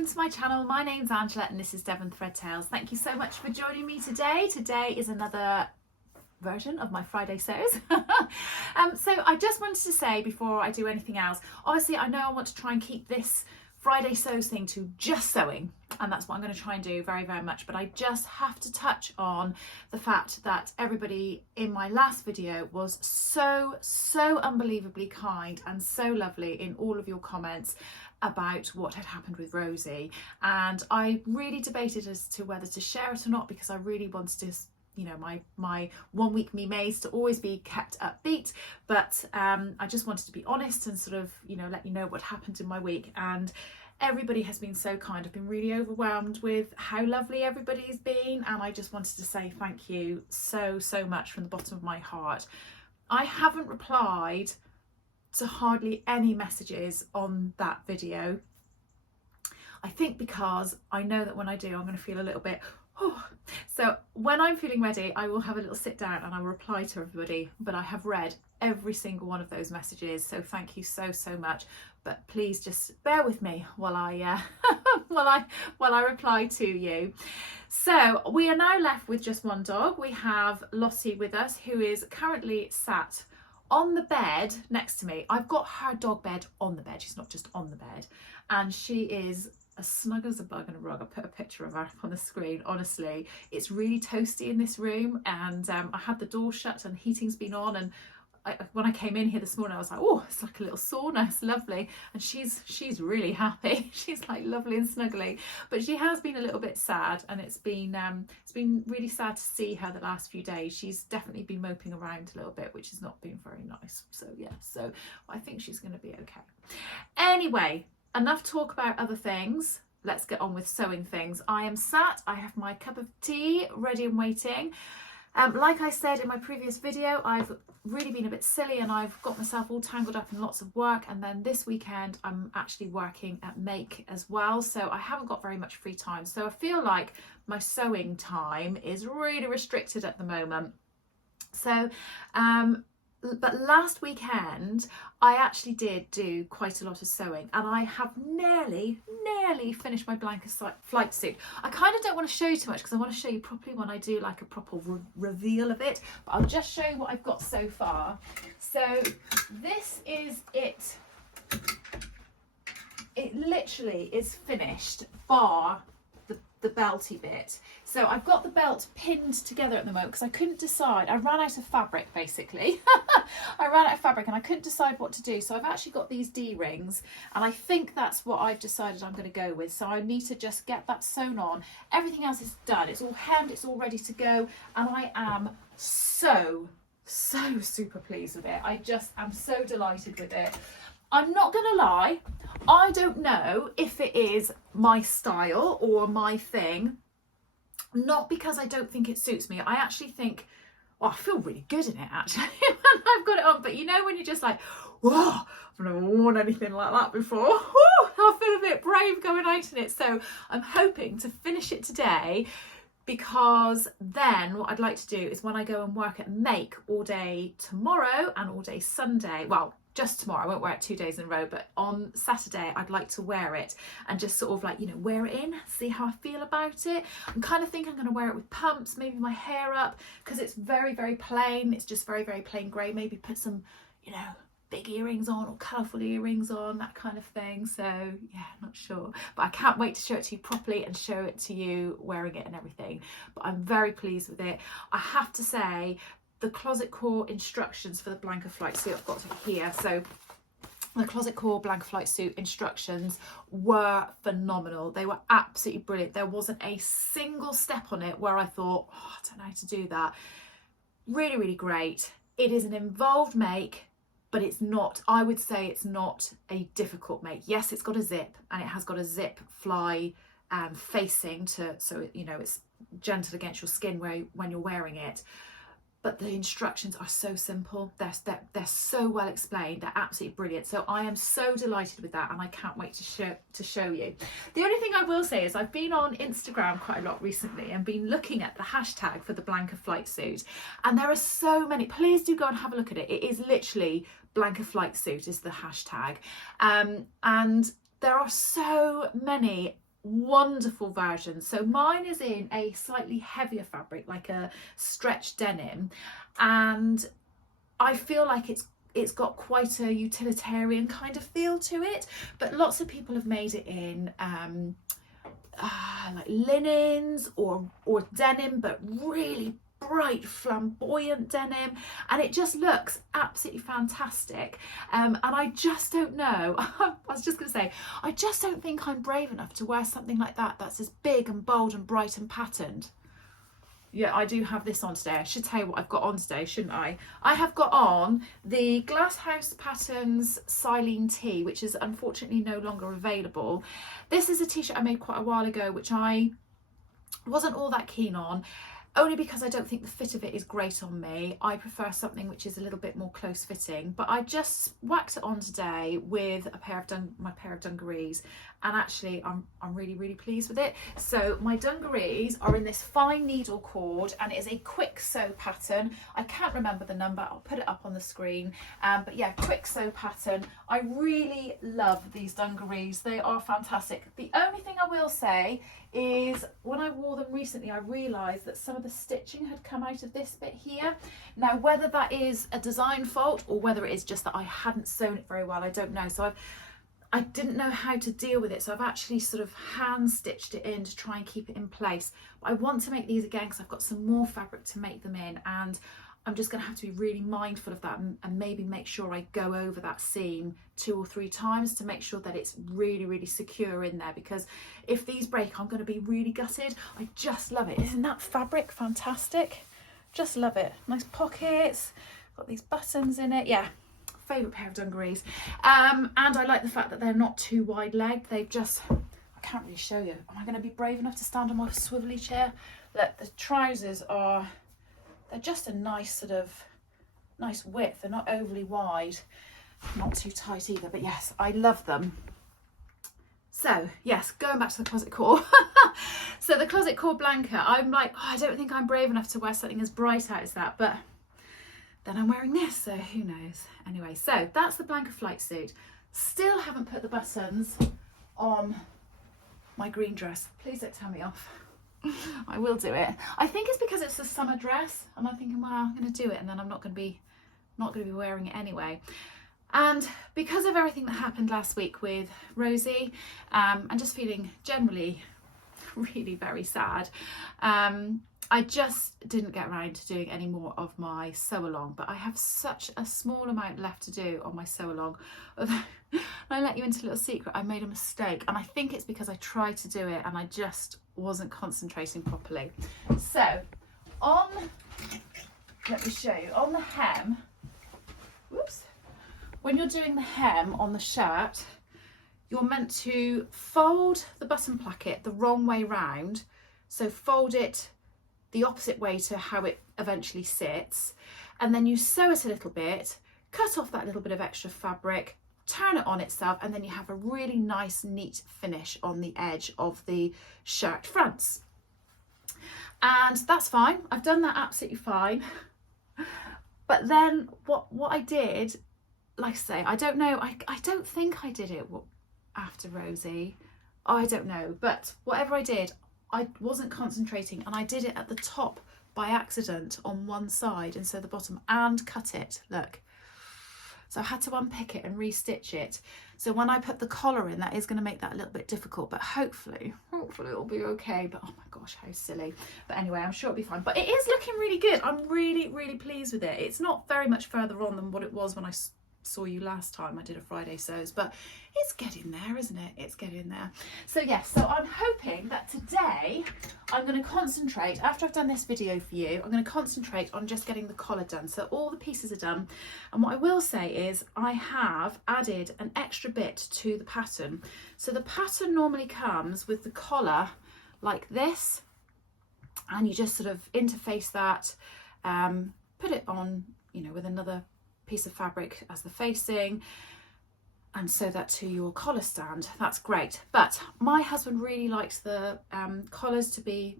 welcome to my channel. My name's Angela and this is Devon Threadtails. Thank you so much for joining me today. Today is another version of my Friday sews. So I just wanted to say before I do anything else, obviously I know I want to try and keep this Friday sews thing to just sewing, and that's what I'm going to try and do very much, but I just have to touch on the fact that everybody in my last video was so unbelievably kind and so lovely in all of your comments about what had happened with Rosie, and I really debated as to whether to share it or not, because I really wanted to, you know, my 1 week me maze to always be kept upbeat, but I just wanted to be honest and sort of, you know, let you know what happened in my week. And everybody has been so kind. I've been really overwhelmed with how lovely everybody's been, and I just wanted to say thank you so much from the bottom of my heart. I haven't replied to hardly any messages on that video, I think because I know that when I do I'm going to feel a little bit so when I'm feeling ready I will have a little sit down and I will reply to everybody, but I have read every single one of those messages, so thank you so much. But please just bear with me while I while I reply to you. So we are now left with just one dog. We have Lottie with us, who is currently sat on the bed next to me. I've got her dog bed on the bed, she's not just on the bed, and she is as snug as a bug in a rug. I'll put a picture of her up on the screen. Honestly, it's really toasty in this room, and I had the door shut and heating's been on, and when I came in here this morning I was like, oh, it's like a little sauna, it's lovely. And she's really happy. She's like lovely and snuggly, but she has been a little bit sad, and it's been really sad to see her the last few days. She's definitely been moping around a little bit, which has not been very nice. So yeah, so I think she's going to be okay. Anyway, enough talk about other things. Let's get on with sewing things. I am sat, I have my cup of tea ready and waiting. Like I said in my previous video, I've really been a bit silly and I've got myself all tangled up in lots of work, and then this weekend I'm actually working at Make as well, so I haven't got very much free time. So I feel like my sewing time is really restricted at the moment. So but last weekend I actually did do quite a lot of sewing, and I have nearly finished my blanket flight suit. I kind of don't want to show you too much because I want to show you properly when I do like a proper reveal of it, but I'll just show you what I've got so far. So this is it. It literally is finished bar the belty bit. So I've got the belt pinned together at the moment because I couldn't decide. I ran out of fabric basically. I ran out of fabric and I couldn't decide what to do. So I've actually got these D-rings, and I think that's what I've decided I'm going to go with. So I need to just get that sewn on. Everything else is done. It's all hemmed, it's all ready to go, and I am so super pleased with it. I just am so delighted with it. I'm not gonna lie, I don't know if it is my style or my thing, not because I don't think it suits me. I actually think, well, I feel really good in it actually when I've got it on, but you know when you're just like, whoa, I've never worn anything like that before. Whoa, I feel a bit brave going out in it. So I'm hoping to finish it today, because then what I'd like to do is when I go and work at Make all day tomorrow and all day Sunday, well, just tomorrow, I won't wear it 2 days in a row, but on Saturday I'd like to wear it and just sort of like, you know, wear it in, see how I feel about it. I'm kind of thinking I'm going to wear it with pumps, maybe my hair up, because it's very plain. It's just very plain grey. Maybe put some, you know, big earrings on or colourful earrings on, that kind of thing. So yeah, not sure, but I can't wait to show it to you properly and show it to you wearing it and everything. But I'm very pleased with it. I have to say, the Closet Core instructions for the blanket flight suit I've got here. So the Closet Core blanket flight suit instructions were phenomenal. They were absolutely brilliant. There wasn't a single step on it where I thought, oh, I don't know how to do that. Really great. It is an involved make, but it's not, I would say it's not a difficult make. Yes, it's got a zip, and it has got a zip fly facing to, so you know, it's gentle against your skin when you're wearing it. But the instructions are so simple. They're so well explained. They're absolutely brilliant. So I am so delighted with that, and I can't wait to show you. The only thing I will say is I've been on Instagram quite a lot recently and been looking at the hashtag for the blanket flight suit, and there are so many. Please do go and have a look at it. It is literally blanket flight suit is the hashtag, and there are so many wonderful versions. So mine is in a slightly heavier fabric, like a stretch denim, and I feel like it's got quite a utilitarian kind of feel to it, but lots of people have made it in like linens or denim, but really bright flamboyant denim, and it just looks absolutely fantastic. And I just don't know, I was just gonna say, I just don't think I'm brave enough to wear something like that that's as big and bold and bright and patterned. Yeah, I do have this on today. I should tell you what I've got on today, shouldn't I? I have got on the Glasshouse Patterns Silene tee, which is unfortunately no longer available. This is a t-shirt I made quite a while ago, which I wasn't all that keen on, only because I don't think the fit of it is great on me. I prefer something which is a little bit more close fitting, but I just whacked it on today with a pair of my pair of dungarees, and actually I'm really pleased with it. So my dungarees are in this fine needle cord, and it is a quick sew pattern. I can't remember the number, I'll put it up on the screen, but yeah, quick sew pattern. I really love these dungarees, they are fantastic. The only thing I will say is when I wore them recently, I realised that some of the stitching had come out of this bit here. Now, whether that is a design fault or whether it is just that I hadn't sewn it very well, I don't know. So I didn't know how to deal with it, so I've actually sort of hand stitched it in to try and keep it in place. But I want to make these again because I've got some more fabric to make them in, and I'm just going to have to be really mindful of that and maybe make sure I go over that seam 2 or 3 times to make sure that it's really secure in there, because if these break, I'm going to be really gutted. I just love it. Isn't that fabric fantastic? Just love it. Nice pockets, got these buttons in it. Yeah, favourite pair of dungarees. And I like the fact that they're not too wide legged. They've just, I can't really show you. Am I going to be brave enough to stand on my swivelly chair? Look, the trousers are, they're just a nice sort of nice width. They're not overly wide, not too tight either, but yes, I love them. So yes, going back to the closet core. So the closet core blanket, I'm like, oh, I don't think I'm brave enough to wear something as bright out as that, but then I'm wearing this, so who knows. Anyway, so that's the blanket flight suit. Still haven't put the buttons on my green dress. Please don't tell me off. I will do it. I think it's because it's a summer dress, and I'm thinking, well, I'm going to do it, and then I'm not going to be wearing it anyway. And because of everything that happened last week with Rosie, and just feeling generally really very sad, I just didn't get around to doing any more of my sew along, but I have such a small amount left to do on my sew along. I let you into a little secret, I made a mistake, and I think it's because I tried to do it and I just wasn't concentrating properly. So let me show you, on the hem, whoops, when you're doing the hem on the shirt, you're meant to fold the button placket the wrong way round. So fold it the opposite way to how it eventually sits, and then you sew it a little bit, cut off that little bit of extra fabric, turn it on itself, and then you have a really nice neat finish on the edge of the shirt fronts. And that's fine, I've done that absolutely fine. But then what I did, like I say, I don't know, I don't think I did it after Rosie, I don't know, but whatever I did, I wasn't concentrating, and I did it at the top by accident on one side instead of the bottom, and cut it, look. So I had to unpick it and restitch it. So when I put the collar in, that is going to make that a little bit difficult, but hopefully it'll be okay. But oh my gosh, how silly. But anyway, I'm sure it'll be fine. But it is looking really good. I'm really pleased with it. It's not very much further on than what it was when I saw you last time I did a Friday sews, but it's getting there, isn't it? It's getting there. So yes, so I'm hoping that today I'm going to concentrate, after I've done this video for you, I'm going to concentrate on just getting the collar done. So all the pieces are done, and what I will say is I have added an extra bit to the pattern. So the pattern normally comes with the collar like this, and you just sort of interface that, put it on, you know, with another piece of fabric as the facing, and sew that to your collar stand. That's great. But my husband really likes the collars to be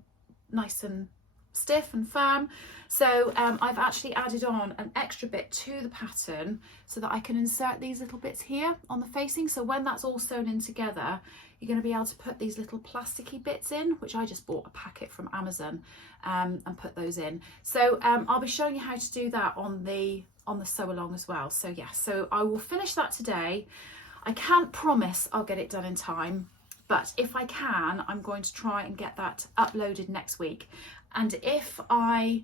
nice and stiff and firm, so I've actually added on an extra bit to the pattern so that I can insert these little bits here on the facing, so when that's all sewn in together, you're going to be able to put these little plasticky bits in, which I just bought a packet from Amazon, and put those in. So I'll be showing you how to do that on the sew along as well. So yes, so I will finish that today. I can't promise I'll get it done in time, but if I can, I'm going to try and get that uploaded next week. And if I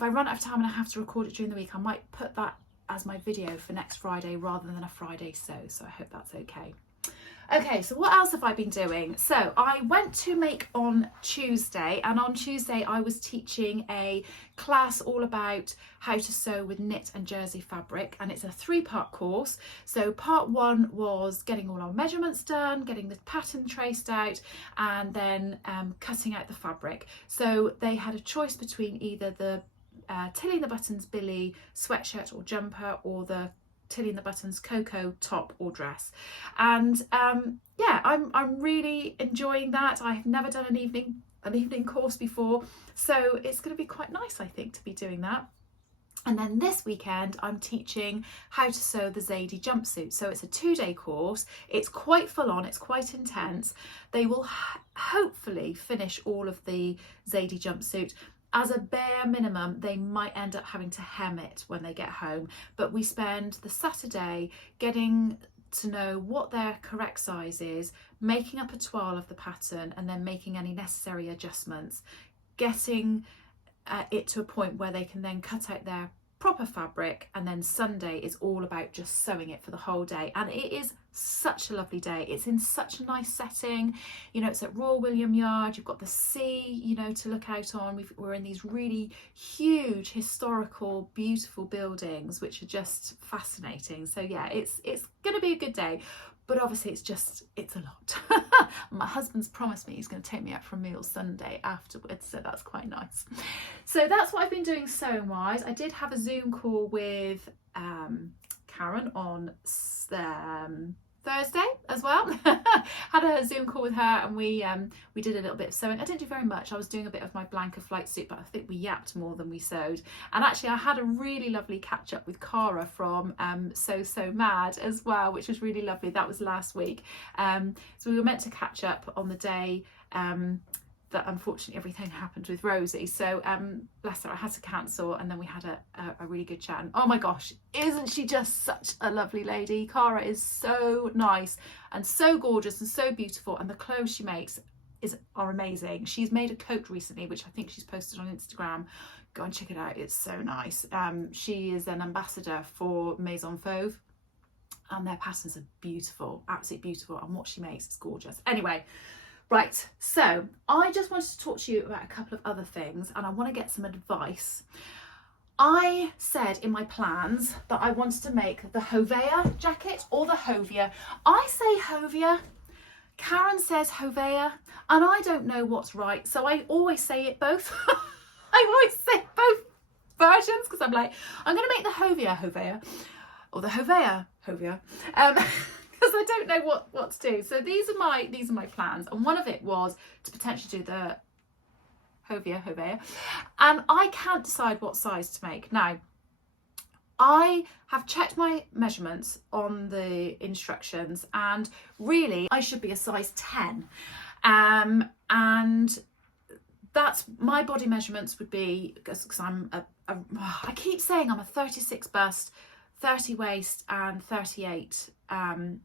run out of time and I have to record it during the week, I might put that as my video for next Friday rather than a Friday sew. So I hope that's okay. Okay, so what else have I been doing? So I went to Make on Tuesday, and on Tuesday I was teaching a class all about how to sew with knit and jersey fabric, and it's a 3-part course. So part 1 was getting all our measurements done, getting the pattern traced out, and then cutting out the fabric. So they had a choice between either the Tilly and the Buttons Billy sweatshirt or jumper, or the Tilly and the Buttons Cocoa top or dress. And yeah, I'm really enjoying that. I have never done an evening course before, so it's going to be quite nice, I think, to be doing that. And then this weekend I'm teaching how to sew the Zadie jumpsuit. So it's a 2-day course. It's quite full on, it's quite intense. They will hopefully finish all of the Zadie jumpsuit. As a bare minimum, they might end up having to hem it when they get home, but we spend the Saturday getting to know what their correct size is, making up a toile of the pattern, and then making any necessary adjustments, getting it to a point where they can then cut out their proper fabric, and then Sunday is all about just sewing it for the whole day. And it is such a lovely day. It's in such a nice setting, you know, it's at Royal William Yard, you've got the sea, you know, to look out on. We're in these really huge historical beautiful buildings which are just fascinating. So yeah, it's going to be a good day, but obviously it's a lot. My husband's promised me he's going to take me out for a meal Sunday afterwards, so that's quite nice. So that's what I've been doing sewing wise. I did have a Zoom call with Karen on Thursday as well. Had a Zoom call with her, and we did a little bit of sewing. I didn't do very much. I was doing a bit of my blanker flight suit, but I think we yapped more than we sewed. And actually I had a really lovely catch up with Cara from So Mad as well, which was really lovely. That was last week. So we were meant to catch up on the day that unfortunately everything happened with Rosie, so bless her, I had to cancel, and then we had a really good chat. And oh my gosh, isn't she just such a lovely lady? Cara is so nice and so gorgeous and so beautiful, and the clothes she makes are amazing. She's made a coat recently which I think she's posted on Instagram. Go and check it out, it's so nice. She is an ambassador for Maison Fauve, and their patterns are beautiful, absolutely beautiful, and what she makes is gorgeous. Anyway, right, so I just wanted to talk to you about a couple of other things, and I want to get some advice. I said in my plans that I wanted to make the Hovea jacket, or the Hovia. I say Hovia, Karen says Hovea, and I don't know what's right, so I always say it both. I always say both versions, because I'm like, I'm going to make the Hovea, or the Hovea, because I don't know what to do. So these are my plans, and one of it was to potentially do the Hovea, and I can't decide what size to make. Now, I have checked my measurements on the instructions, and really I should be a size 10, and that's my body measurements would be, because I'm I keep saying I'm a 36 bust, 30 waist and 38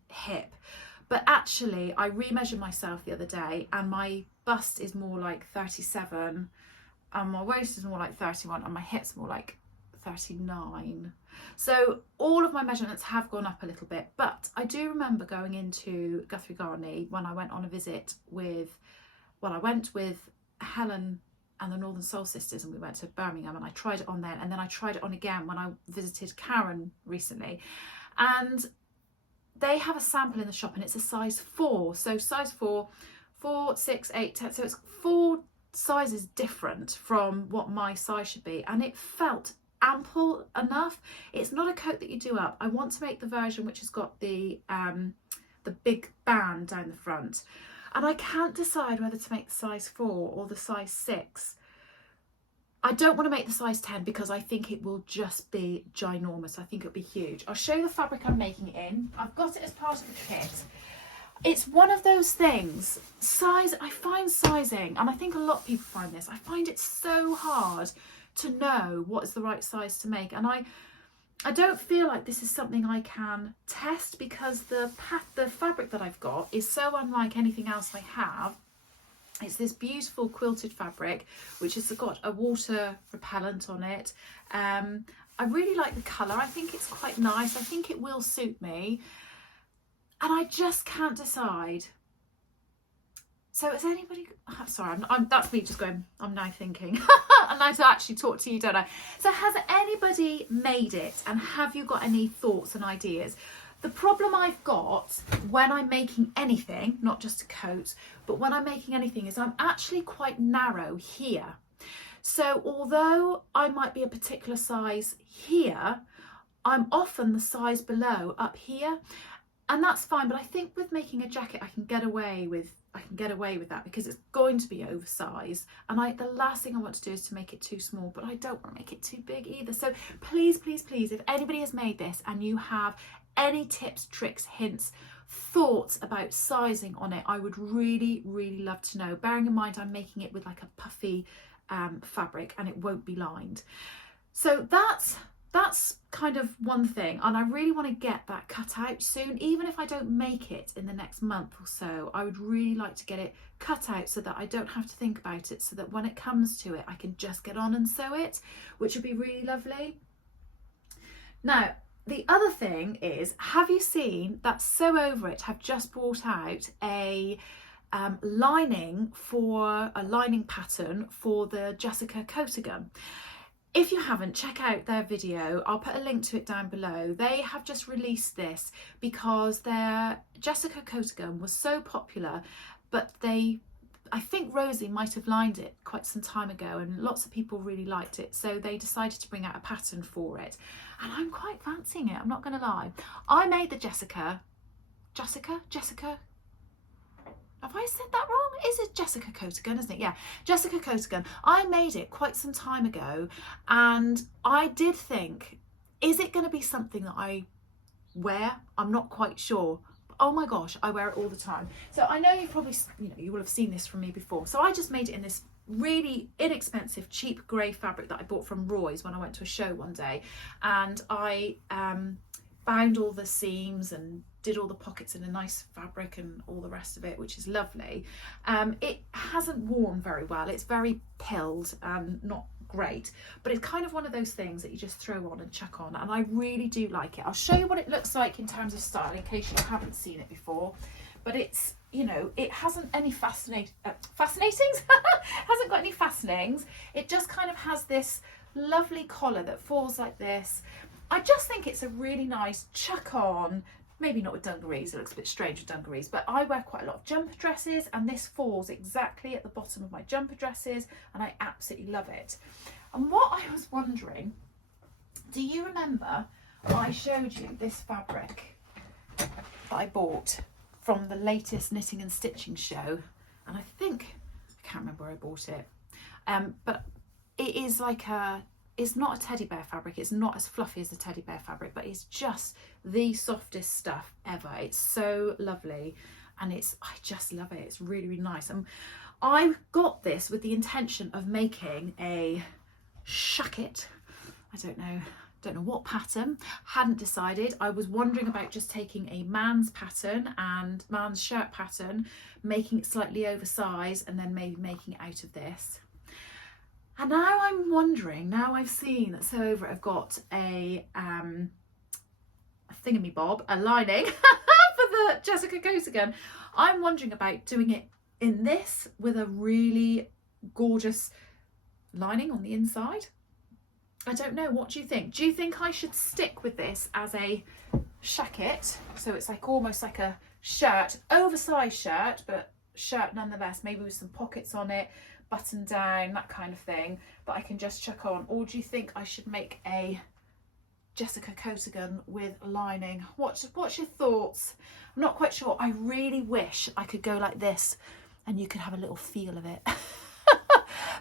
hip, but actually I remeasured myself the other day, and my bust is more like 37, and my waist is more like 31, and my hips more like 39. So all of my measurements have gone up a little bit, but I do remember going into Guthrie Garney when I went on a visit with, well, I went with Helen and the Northern Soul Sisters, and we went to Birmingham, and I tried it on then, and then I tried it on again when I visited Karen recently, and they have a sample in the shop, and it's a size 4. So size 4, 6, 8, 10, so it's 4 sizes different from what my size should be, and it felt ample enough. It's not a coat that you do up. I want to make the version which has got the big band down the front, and I can't decide whether to make the size 4 or the size 6. I don't want to make the size 10 because I think it will just be ginormous. I think it'll be huge. I'll show you the fabric I'm making it in. I've got it as part of the kit. it's one of those things, I find sizing, and I think a lot of people find this, I find it so hard to know what is the right size to make. And I don't feel like this is something I can test, because the fabric that I've got is so unlike anything else I have. It's this beautiful quilted fabric, which has got a water repellent on it. I really like the colour. I think it's quite nice. I think it will suit me. And I just can't decide. So is anybody, sorry, that's me just going, I'm now thinking. And I to actually talk to you, don't I? So has anybody made it, and have you got any thoughts and ideas? The problem I've got when I'm making anything, not just a coat, but when I'm making anything, is I'm actually quite narrow here. So although I might be a particular size here, I'm often the size below up here. And that's fine, but I think with making a jacket I can get away with that, because it's going to be oversized, and the last thing I want to do is to make it too small, but I don't want to make it too big either. So please, please, please, if anybody has made this and you have any tips, tricks, hints, thoughts about sizing on it, I would really, really love to know, bearing in mind I'm making it with like a puffy fabric and it won't be lined. So that's kind of one thing, and I really want to get that cut out soon. Even if I don't make it in the next month or so, I would really like to get it cut out so that I don't have to think about it, so that when it comes to it I can just get on and sew it, which would be really lovely. Now the other thing is, have you seen that Sew Over It have just brought out a lining pattern for the Jessica Coatagan? If you haven't, check out their video. I'll put a link to it down below. They have just released this because their Jessica Coatagan was so popular, but I think Rosie might have lined it quite some time ago and lots of people really liked it. So they decided to bring out a pattern for it. And I'm quite fancying it, I'm not going to lie. I made the Jessica, have I said that wrong? Is it Jessica Coatagan, isn't it? Yeah, Jessica Coatagan. I made it quite some time ago, and I did think, is it going to be something that I wear? I'm not quite sure. Oh my gosh, I wear it all the time. So I know you probably, you will have seen this from me before. So I just made it in this really inexpensive, cheap grey fabric that I bought from Roy's when I went to a show one day. And I bound all the seams and did all the pockets in a nice fabric and all the rest of it, which is lovely. It hasn't worn very well. It's very pilled and not great, but it's kind of one of those things that you just throw on and chuck on, and I really do like it. I'll show you what it looks like in terms of style in case you haven't seen it before, but it's, it hasn't any fastenings hasn't got any fastenings. It just kind of has this lovely collar that falls like this. I just think it's a really nice chuck on. Maybe not with dungarees, it looks a bit strange with dungarees, but I wear quite a lot of jumper dresses, and this falls exactly at the bottom of my jumper dresses, and I absolutely love it. And what I was wondering, do you remember I showed you this fabric that I bought from the latest knitting and stitching show? And I can't remember where I bought it, but it is like it's not a teddy bear fabric, it's not as fluffy as a teddy bear fabric, but it's just the softest stuff ever. It's so lovely, and I just love it. It's really, really nice. And I got this with the intention of making a shacket. I don't know what pattern, hadn't decided. I was wondering about just taking a man's pattern and man's shirt pattern, making it slightly oversized, and then maybe making it out of this. And now I'm wondering, now I've seen that Sew Over It have got a thingamabob, a lining for the Jessica Coatagan. I'm wondering about doing it in this with a really gorgeous lining on the inside. I don't know, what do you think? Do you think I should stick with this as a shacket? So it's like almost like a shirt, oversized shirt, but shirt nonetheless, maybe with some pockets on it, button down, that kind of thing, that I can just chuck on? Or do you think I should make a Jessica Coatagan with lining? What's your thoughts? I'm not quite sure. I really wish I could go like this and you could have a little feel of it.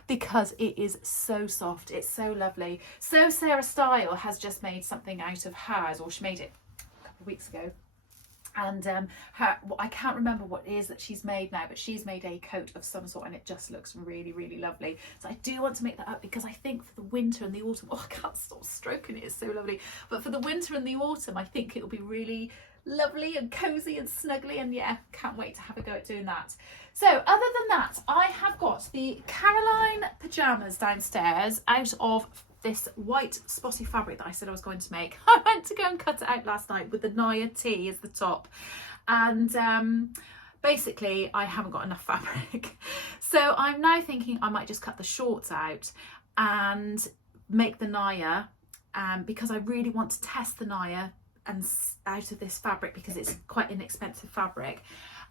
Because it is so soft, it's so lovely. So Sarah Style has just made something out of hers, or she made it a couple of weeks ago, And I can't remember what it is that she's made now, but she's made a coat of some sort and it just looks really, really lovely. So I do want to make that up because I think for the winter and the autumn, oh, I can't stop stroking it, it's so lovely. But for the winter and the autumn, I think it'll be really lovely and cozy and snuggly, and yeah, can't wait to have a go at doing that. So other than that, I have got the Caroline pajamas downstairs out of this white spotty fabric that I said I was going to make. I went to go and cut it out last night with the Naya T as the top, and basically I haven't got enough fabric. So I'm now thinking I might just cut the shorts out and make the Naya, because I really want to test the Naya and out of this fabric because it's quite inexpensive fabric,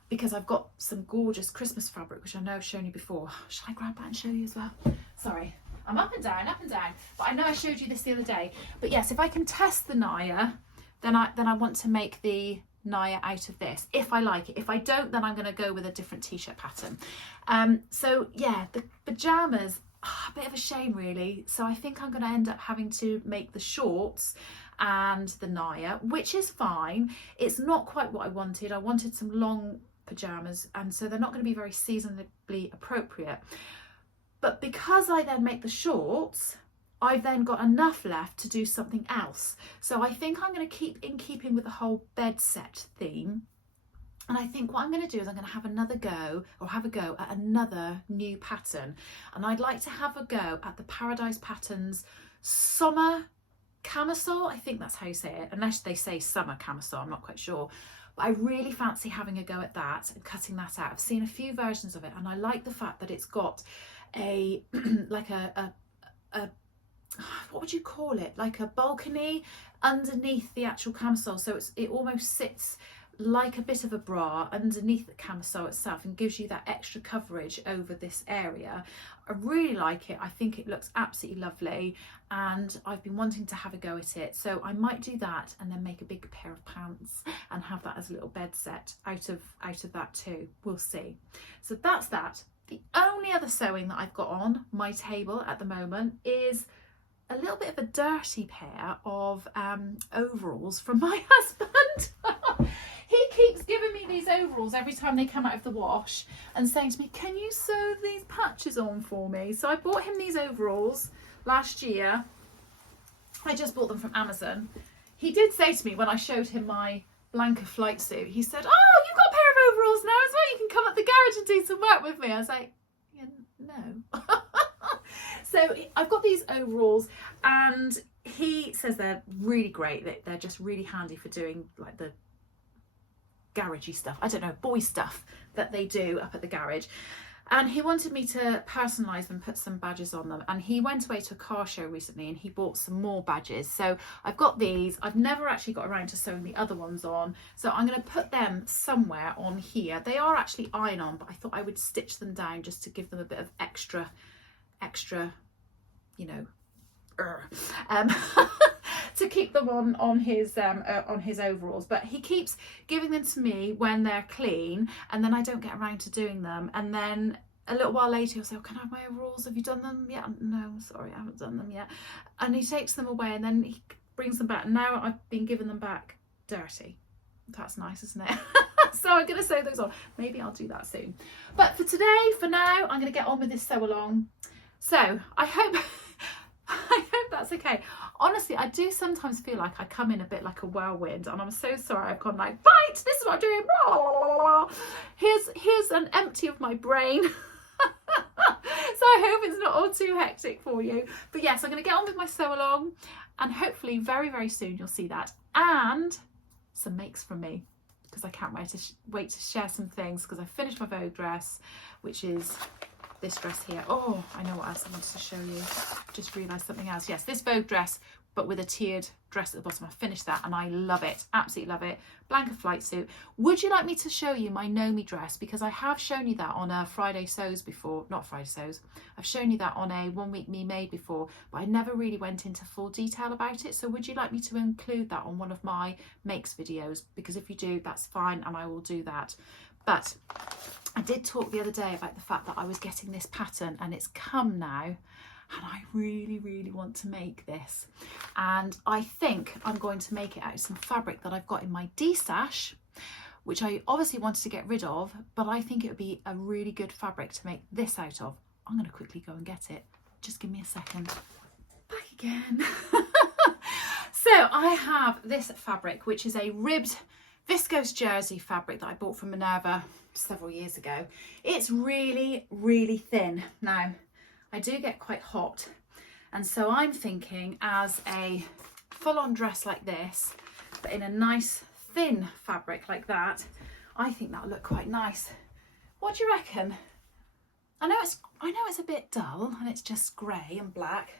because I've got some gorgeous Christmas fabric which I know I've shown you before. Shall I grab that and show you as well? Sorry, I'm up and down, but I know I showed you this the other day. But yes, if I can test the Naya, then I want to make the Naya out of this, if I like it. If I don't, then I'm going to go with a different t-shirt pattern. So yeah, the pajamas, a bit of a shame really. So I think I'm going to end up having to make the shorts and the Naya, which is fine. It's not quite what I wanted. I wanted some long pajamas, and so they're not going to be very seasonably appropriate. But because I then make the shorts, I've then got enough left to do something else. So I think I'm going to keep in keeping with the whole bed set theme. And I think what I'm going to do is I'm going to have another go, or have a go at another new pattern. And I'd like to have a go at the Paradise Patterns Summer Camisole. I think that's how you say it, unless they say Summer Camisole, I'm not quite sure. But I really fancy having a go at that and cutting that out. I've seen a few versions of it, and I like the fact that it's got a like a what would you call it, like a balcony underneath the actual camisole, so it almost sits like a bit of a bra underneath the camisole itself and gives you that extra coverage over this area. I really like it. I think it looks absolutely lovely, and I've been wanting to have a go at it, so I might do that and then make a big pair of pants and have that as a little bed set out of that too. We'll see. So that's that. The only other sewing that I've got on my table at the moment is a little bit of a dirty pair of overalls from my husband. He keeps giving me these overalls every time they come out of the wash and saying to me, can you sew these patches on for me? So I bought him these overalls last year. I just bought them from Amazon. He did say to me when I showed him my blanket flight suit, he said, oh, you've got a pair of overalls now as well, you can come up the garage and do some work with me. I was like, yeah, no. So I've got these overalls, and he says they're really great. They're just really handy for doing like the garagey stuff, I don't know, boy stuff that they do up at the garage. And he wanted me to personalise them, put some badges on them. And he went away to a car show recently and he bought some more badges. So I've got these. I've never actually got around to sewing the other ones on. So I'm going to put them somewhere on here. They are actually iron-on, but I thought I would stitch them down just to give them a bit of extra, you know, to keep them on his overalls. But he keeps giving them to me when they're clean, and then I don't get around to doing them, and then a little while later he'll say, oh, can I have my overalls, have you done them yet? No, sorry, I haven't done them yet. And he takes them away and then he brings them back, and now I've been giving them back dirty. That's nice, isn't it? So I'm going to sew those on. Maybe I'll do that soon. But for today, for now, I'm going to get on with this sew along. So I hope that's okay. Honestly, I do sometimes feel like I come in a bit like a whirlwind, and I'm so sorry. I've gone like, right, this is what I'm doing. Blah, blah, blah. Here's an empty of my brain. So I hope it's not all too hectic for you. But yes, I'm going to get on with my sew along, and hopefully very, very soon you'll see that, and some makes from me, because I can't wait to share some things, because I finished my Vogue dress, which is this dress here. Oh, I know what else I wanted to show you. Just realised something else. Yes, this Vogue dress, but with a tiered dress at the bottom. I finished that and I love it. Absolutely love it. Blanket flight suit. Would you like me to show you my Nomi dress? Because I have shown you that on a Friday Sews before. Not Friday Sews. I've shown you that on a 1 Week Me Made before, but I never really went into full detail about it. So would you like me to include that on one of my makes videos? Because if you do, that's fine, and I will do that. But I did talk the other day about the fact that I was getting this pattern, and it's come now, and I really want to make this. And I think I'm going to make it out of some fabric that I've got in my destash, which I obviously wanted to get rid of, but I think it would be a really good fabric to make this out of. I'm going to quickly go and get it. Just give me a second. Back again. So I have this fabric, which is a ribbed viscose jersey fabric that I bought from Minerva several years ago. It's really thin. Now, I do get quite hot, and so I'm thinking as a full-on dress like this, but in a nice thin fabric like that, I think that'll look quite nice. What do you reckon? I know it's a bit dull and it's just grey and black.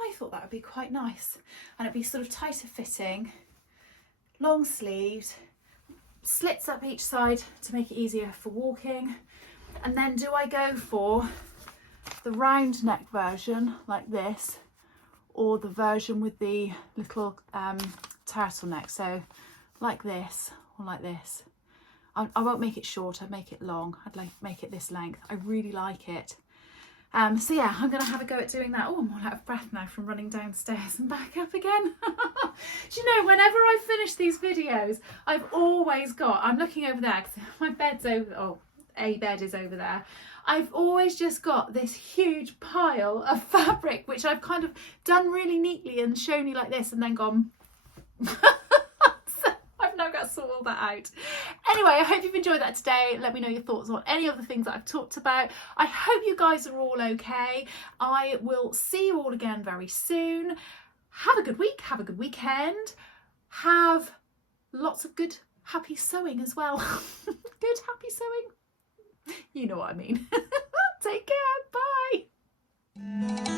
I thought that would be quite nice, and it'd be sort of tighter fitting, long sleeved, slits up each side to make it easier for walking. And then do I go for the round neck version like this, or the version with the little turtleneck, so like this or like this? I won't make it short, I'd make it long. I'd like make it this length. I really like it. So yeah, I'm gonna have a go at doing that. Oh, I'm all out of breath now from running downstairs and back up again. Do you know, whenever I finish these videos, I've always got, I'm looking over there because my bed's over, oh, a bed is over there. I've always just got this huge pile of fabric, which I've kind of done really neatly and shown you like this and then gone, I've now got to sort all that out. Anyway, I hope you've enjoyed that today. Let me know your thoughts on any of the things that I've talked about. I hope you guys are all okay. I will see you all again very soon. Have a good week, have a good weekend. Have lots of good, happy sewing as well. Good, happy sewing. You know what I mean. Take care, bye.